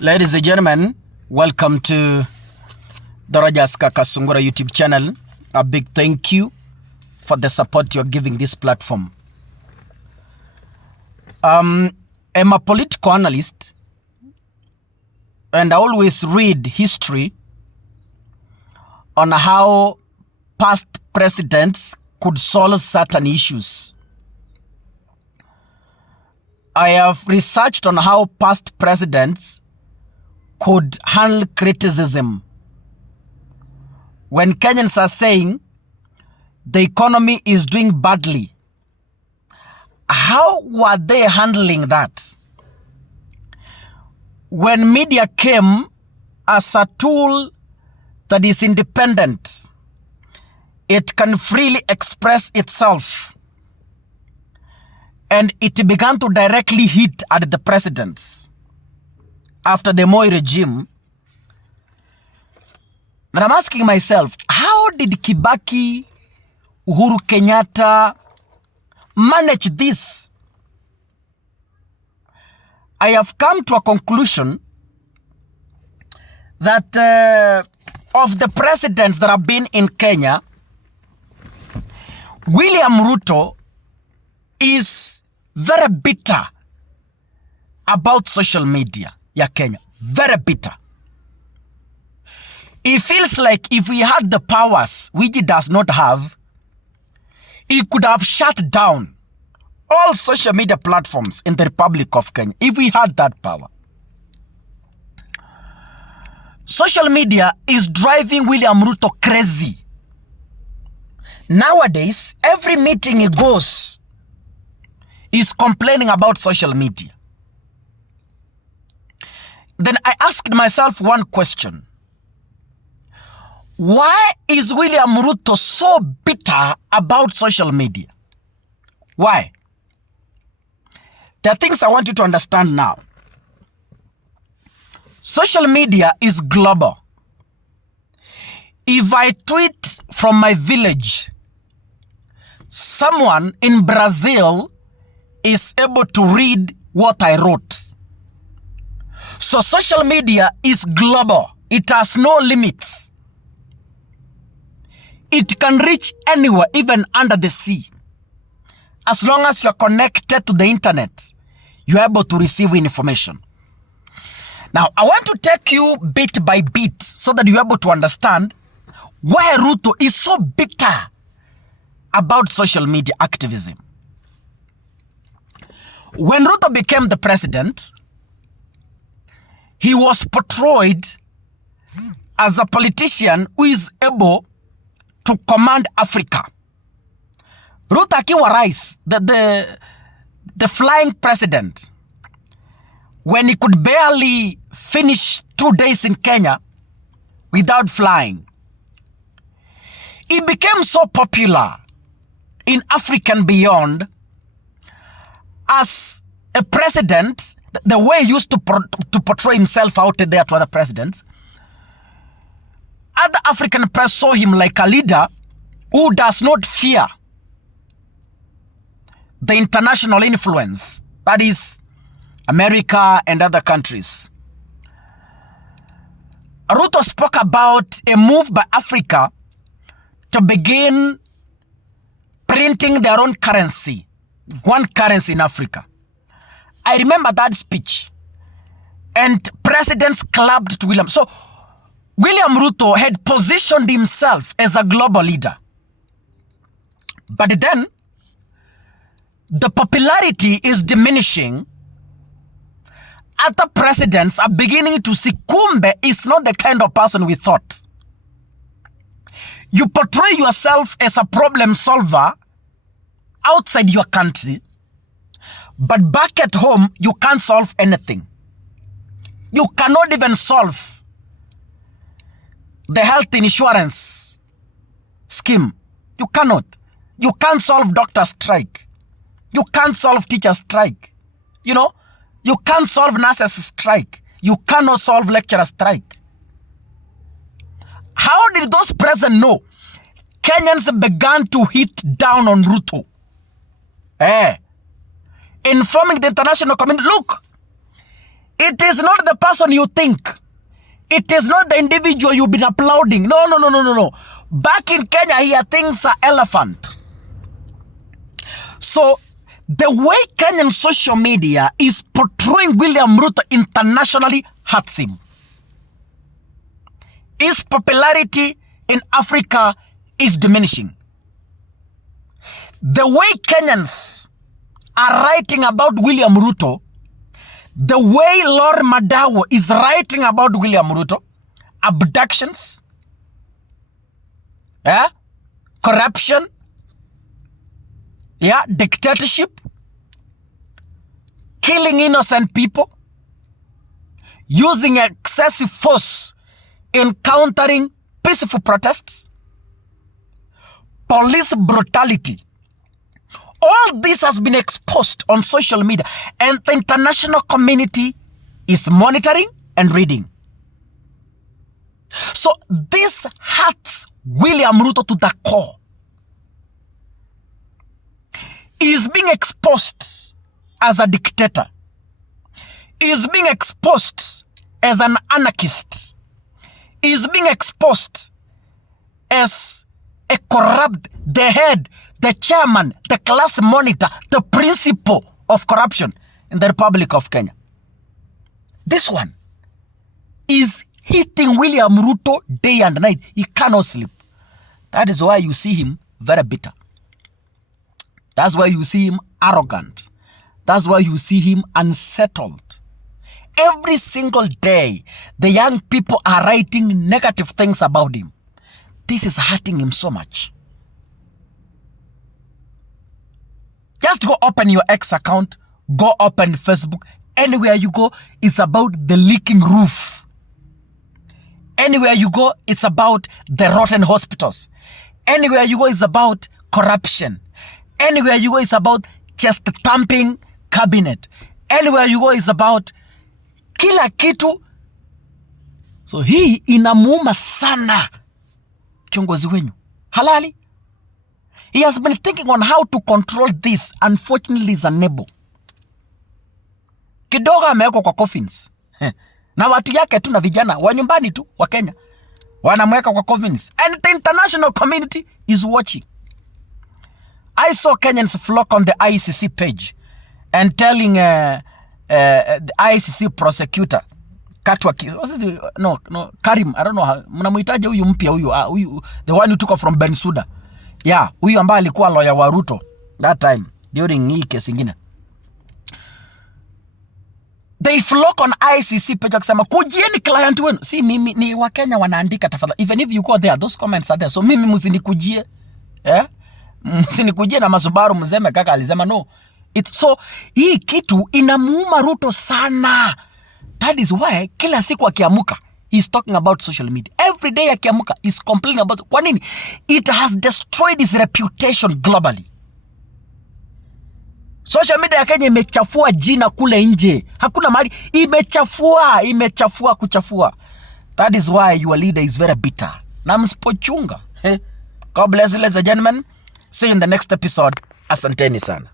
Ladies and gentlemen, welcome to the Rajas Kakasungura YouTube channel. A big thank you for the support you're giving this platform. I'm a political analyst and I always read history on how past presidents could solve certain issues. I have researched on how past presidents could handle criticism. When Kenyans are saying the economy is doing badly, how were they handling that? When media came as a tool that is independent, it can freely express itself, and it began to directly hit at the presidents after the Moi regime. And I'm asking myself, how did Kibaki, Uhuru Kenyatta manage this? I have come to a conclusion that of the presidents that have been in Kenya, William Ruto is very bitter about social media. Kenya, very bitter. It feels like if he had the powers, which he does not have, he could have shut down all social media platforms in the Republic of Kenya, if we had that power. Social media is driving William Ruto crazy. Nowadays, every meeting he goes is complaining about social media. Then I asked myself one question. Why is William Ruto so bitter about social media? Why? There are things I want you to understand now. Social media is global. If I tweet from my village, someone in Brazil is able to read what I wrote. So social media is global. It has no limits. It can reach anywhere, even under the sea. As long as you're connected to the internet, you're able to receive information. Now, I want to take you bit by bit so that you're able to understand why Ruto is so bitter about social media activism. When Ruto became the president, he was portrayed as a politician who is able to command Africa. Ruto akiwa rais, the flying president, when he could barely finish 2 days in Kenya without flying, he became so popular in Africa and beyond as a president. The way he used to portray himself out there to other presidents, other African press saw him like a leader who does not fear the international influence, that is America and other countries. Ruto spoke about a move by Africa to begin printing their own currency, one currency in Africa. I remember that speech, and presidents clapped to William. So William Ruto had positioned himself as a global leader. But then the popularity is diminishing. Other presidents are beginning to see Kumbe is not the kind of person we thought. You portray yourself as a problem solver outside your country, but back at home, you can't solve anything. You cannot even solve the health insurance scheme. You cannot. You can't solve doctor strike. You can't solve teacher strike. You know, you can't solve nurses strike. You cannot solve lecturer strike. How did those presidents know? Kenyans began to hit down on Ruto. Informing the international community, look, It is not the person you think. It is not the individual you've been applauding. No. Back in Kenya, here things are elephant. So, the way Kenyan social media is portraying William Ruto internationally hurts him. His popularity in Africa is diminishing. The way Kenyans are writing about William Ruto, the way Lord Madawo is writing about William Ruto, abductions, corruption, dictatorship, killing innocent people, using excessive force in countering peaceful protests, police brutality. All this has been exposed on social media, and the international community is monitoring and reading. So this hurts William Ruto to the core. He is being exposed as a dictator. He is being exposed as an anarchist. He is being exposed as a corrupt, the head, the chairman, the class monitor, the principal of corruption in the Republic of Kenya. This one is hitting William Ruto day and night. He cannot sleep. That is why you see him very bitter. That's why you see him arrogant. That's why you see him unsettled. Every single day, the young people are writing negative things about him. This is hurting him so much. Just go open your X account, go open Facebook. Anywhere you go, it's about the leaking roof. Anywhere you go, it's about the rotten hospitals. Anywhere you go, it's about corruption. Anywhere you go, it's about just thumping cabinet. Anywhere you go, it's about kila kitu. So hii inamuuma sana kiongozi wenyu halali. He has been thinking on how to control this. Unfortunately, is unable. Kidogo amewekwa kwa coffins. Na watu yake tu na vijana wa nyumbani tu wa Kenya wanamweka kwa coffins. And the international community is watching. I saw Kenyans flock on the ICC page and telling the ICC prosecutor Karim, I don't know how, mnamuitaje huyu mpya huyu, the one who took off from Bensouda. Yeah, huyu ambaye alikuwa lawyer wa Ruto that time during hii kesi ingine. They flock on ICC page akisema kujieni client wenu. Si mimi ni wa Kenya wanaandika tafadhali. Even if you go there, those comments are there. So mimi msinikujie. Msinikujie na masubaru mzeme kaka alisema no. So hii kitu inamuuma Ruto sana. That is why kila siku akiamuka he's talking about social media. Every day akiamuka he's complaining about. Kwa nini? It has destroyed his reputation globally. Social media ya Kenya imechafua jina kule nje. Hakuna mahali imechafua kuchafua. That is why your leader is very bitter. Na msipochunga. God bless you ladies and gentlemen. See you in the next episode. Asanteni sana.